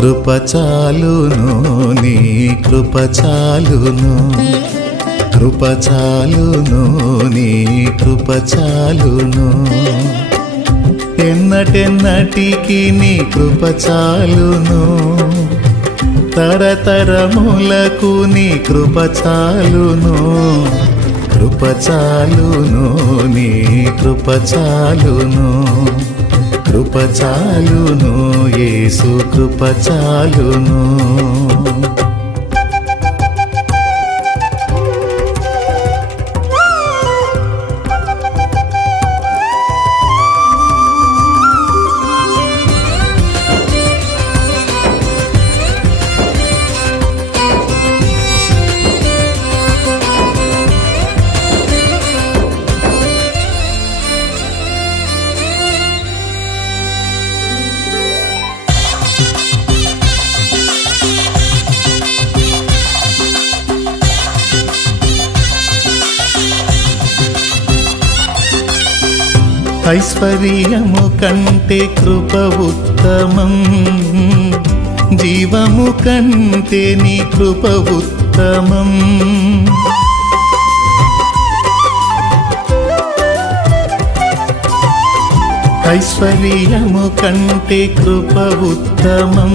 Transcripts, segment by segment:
కృప చాలును నీ కృప చాలును, కృప చాలును నీ కృప చాలును, ఎన్నటెన్నటికి నీ కృప చాలును, తరతరములకు నీ కృప చాలును, కృప చాలును నీ కృప చాలును, కృప చాలును యేసు కృప చాలును. ఐశ్వర్యము కంటే కృప ఉత్తమం, జీవము కంటే నీ కృప ఉత్తమం, ఐశ్వర్యము కంటే కృప ఉత్తమం,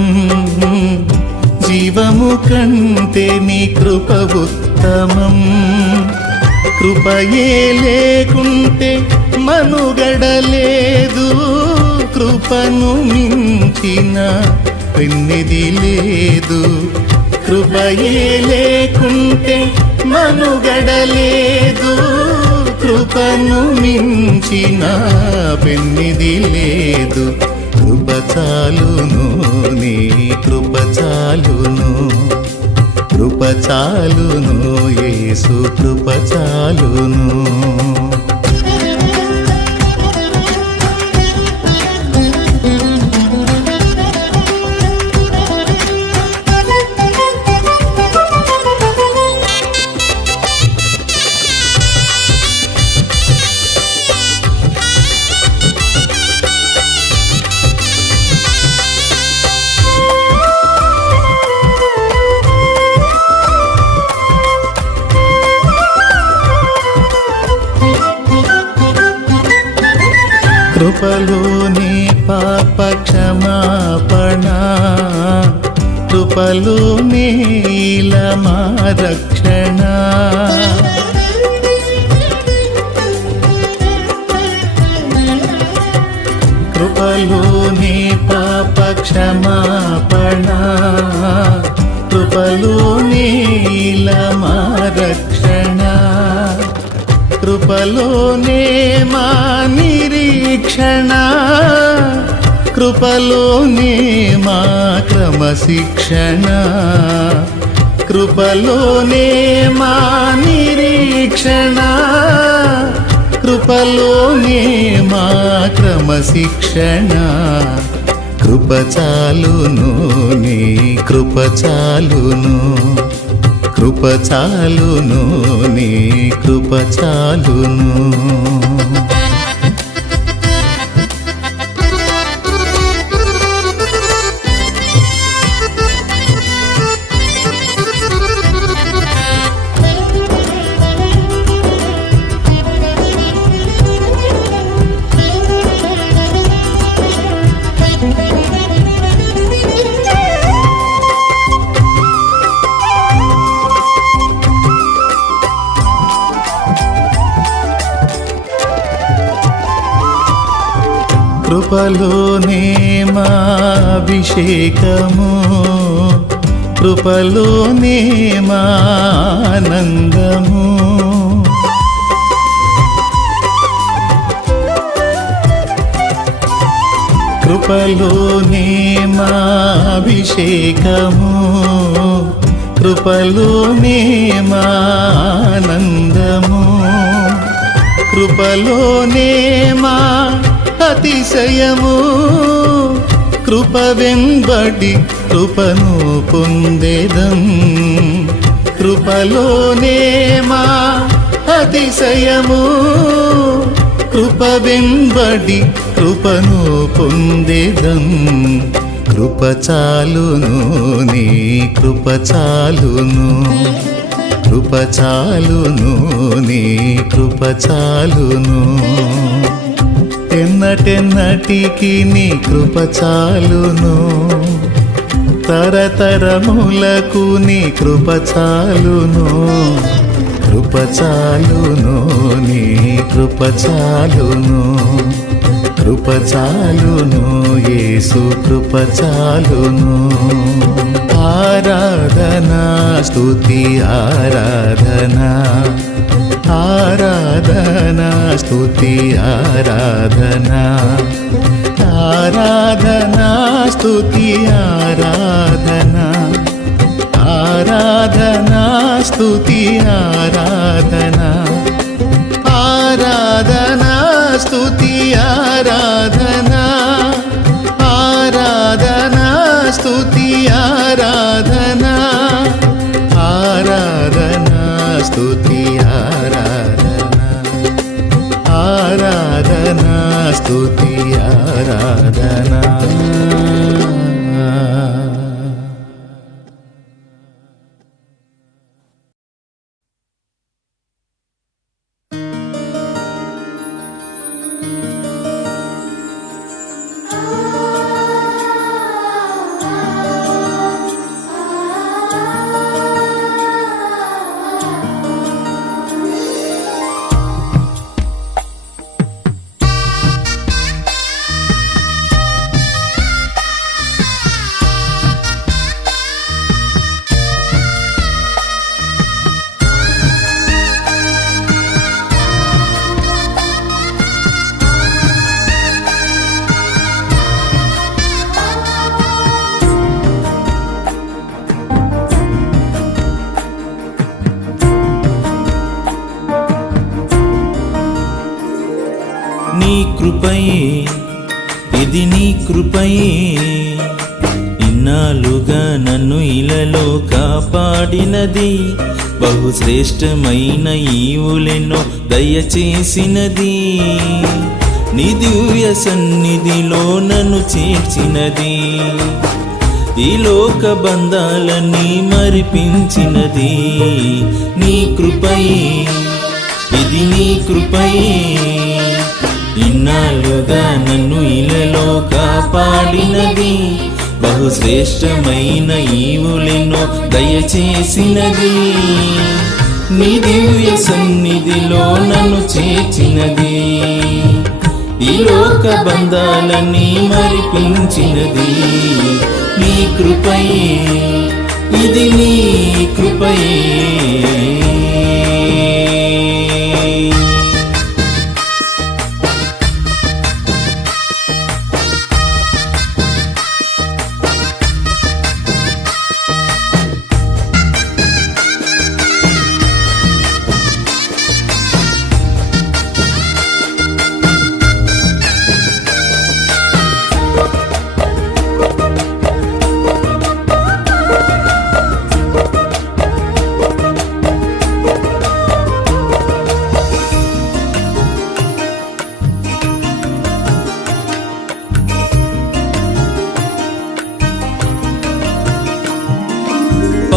జీవము కంటే నీ కృప ఉత్తమం, కృపయే లేకుంటే మనుగడలేదు, కృపను మించిన పెన్నిది లేదు, కృపయే లేకుంటే మనుగడలేదు, కృపను మించిన పెన్నిది లేదు, కృప చాలును నీ కృప చాలును, కృప చాలును యేసు కృప చాలును. కృపలోనే పాప క్షమాపణ, కృపలోనే మా రక్షణ, కృపలోనే పాప క్షమాపణ, కృపలోనే మా రక్షణ, కృపలోనే మా నిరీక్షణ, కృపలోనే మా క్రమశిక్షణ, కృపలోనే మా నిరీక్షణ, కృపలోనే మా క్రమశిక్షణ, కృప చాలును నీ కృప చాలును, కృప చాలును నీ కృప చాలును. కృపలోనే మా అభిషేకము, కృపలోనే మా ఆనందము, కృపలోనే మా అభిషేకము, కృపలోనే మా ఆనందము, కృపలోనే మా అతిశయము, కృప వెంబడి కృపను పొందేదం, కృపలోనే మా అతిశయము, కృప వెంబడి కృపను పొందేదం, కృప చాలును నీ కృప చాలును కృప చాలును నీ కృప చాలును ఎన్నటెన్నటికి నీ కృప చాలును తరతరములకు నీ కృప చాలును కృప చాలును నీ కృప చాలును కృప చాలును యేసు కృప చాలును ఆరాధనా స్తుతి ఆరాధనా ఆరాధనా స్తుతి ఆరాధనా ఆరాధనా స్తుతి ఆరాధనా ఆరాధనా స్తుతి ఆరాధనా ఆరాధనా స్తుతి ఆరాధనా ఆరాధనా స్తుతి ఆరాధనా ఆరాధనా స్తుతి ఆరాధనా ఆరాధనా స్తుతి ఆరాధనా నీ కృపయే ఇది నీ కృపయే ఇన్నాళ్ళుగా నన్ను ఇలలో కాపాడినది బహుశ్రేష్టమైన ఈవులెన్నో దయచేసినది నీ దివ్య సన్నిధిలో నన్ను చేర్చినది ఈ లోక బంధాలన్నీ మరిపించినది నీ కృపయే ఇది నీ కృపయే ఇన్నాళ్ళుగా నన్ను ఇలలో కాపాడినది బహుశ్రేష్టమైన ఈవులెన్నో దయచేసినది నీ దివ్య సన్నిధిలో నన్ను చేర్చినది ఈ లోక బంధాలన్నీ మరిపించినది నీ కృపయే ఇది నీ కృపయే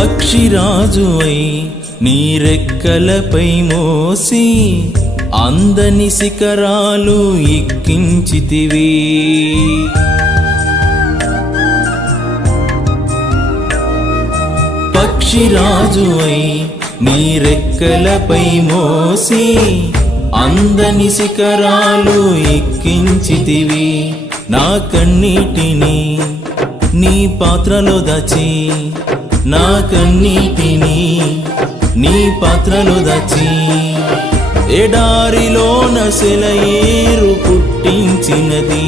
పక్షిరాజువై నీ రెక్కలపై మోసి అందని శిఖరాలు ఎక్కించితివి పక్షిరాజువై నీ రెక్కలపై మోసి అందని శిఖరాలు ఎక్కించితివి నా కన్నీటిని నీ పాత్రలో దాచి నా కన్నీటిని నీ పాత్రలో దాచి ఎడారిలోన సెలయేరు పుట్టించినది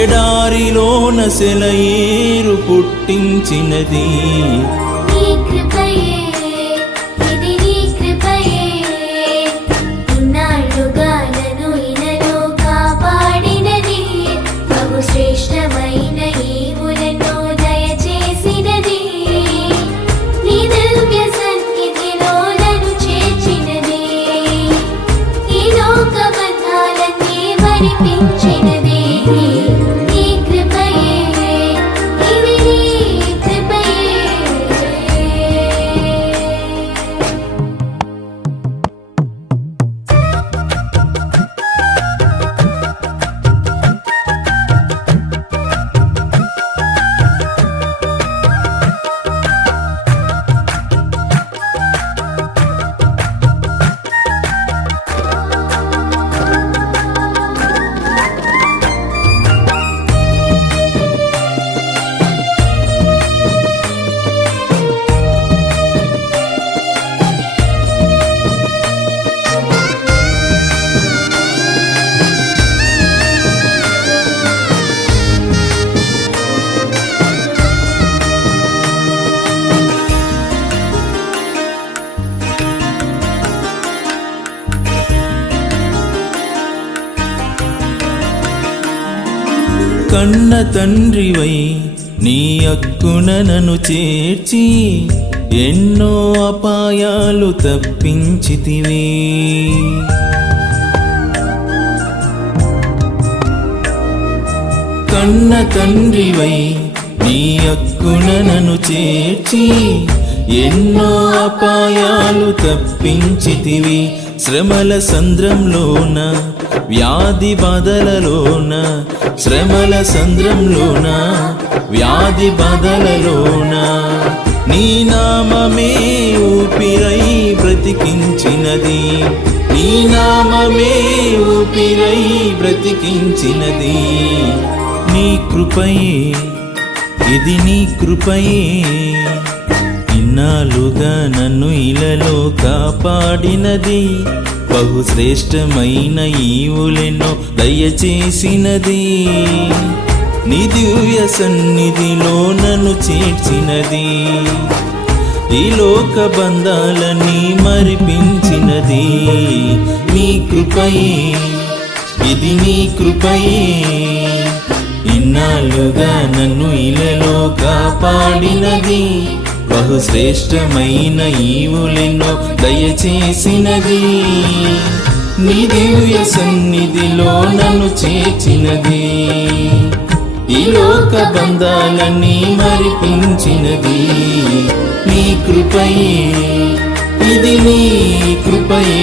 ఎడారిలోన సెలయేరు పుట్టించినది నడిపించినది నీ కృపయే కన్న తండ్రివై నీ హక్కున నన్ను చేర్చి ఎన్నో అపాయాలు తప్పించితివి. కన్న తండ్రివై నీ హక్కున నన్ను చేర్చి ఎన్నో అపాయాలు తప్పించితివి. శ్రమల సంద్రంలోన వ్యాధి బాధలలోన, శ్రమల సంద్రంలోన వ్యాధి బాధలలోన నీ నామమే ఊపిరై బ్రతికించినది. నీ నామమే ఊపిరై బ్రతికించినది. నీ కృపయే, ఇది నీ కృపయే ఇన్నాళ్ళుగా నన్ను ఇలలో కాపాడినది. బహుశ్రేష్టమైన ఈవులెన్నో దయచేసినది. నీ దివ్య సన్నిధిలో నన్ను చేర్చినది. ఈ లోక బంధాలని మరిపించినది. నీ కృపయే, ఇది నీ కృపయే ఇన్నాళ్ళుగా నన్ను ఇలలో కాపాడినది. బహుశ్రేష్టమైన ఈవులెన్నో దయచేసినది. నీ దివ్య సన్నిధిలో నన్ను చేర్చినది. ఈ లోక బంధాలన్నీ మరిపించినది. నీ కృపయే, ఇది నీ కృపయే.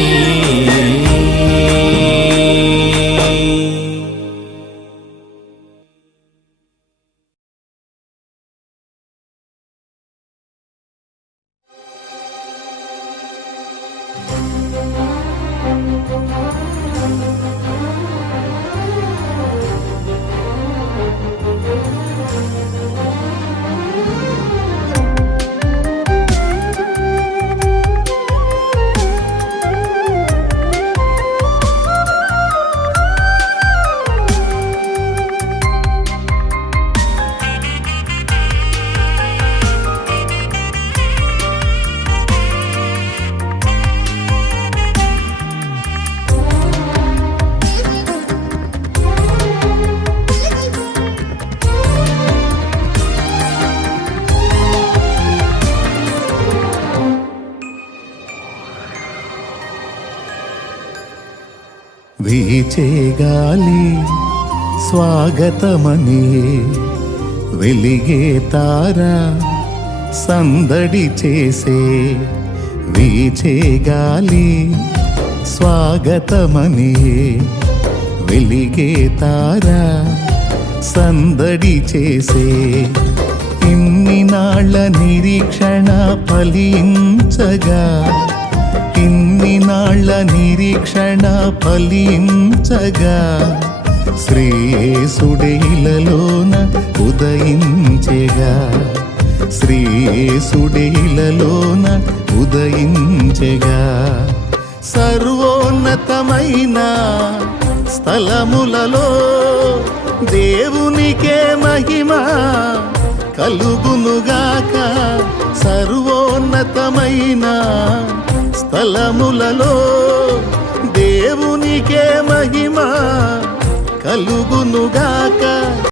వీచే గాలి స్వాగతమని, వెలిగే తార సందడి చేసే. వీచే గాలి స్వాగతమని, వెలిగే తార సందడి చేసే. ఇన్ని నాళ్ళ నిరీక్షణ ఫలించగా, ఇన్ని నాళ్ళ నిరీక్షణ ఫలించగా, శ్రీయేసుడే ఇలలోన ఉదయించెగా. శ్రీయేసుడే ఇలలోన ఉదయించెగా. సర్వోన్నతమైన స్థలములలో దేవునికే మహిమ కలుగునుగాక. సర్వోన్నతమైన స్థలములలో దేవునికే మహిమ కలుగునుగాక.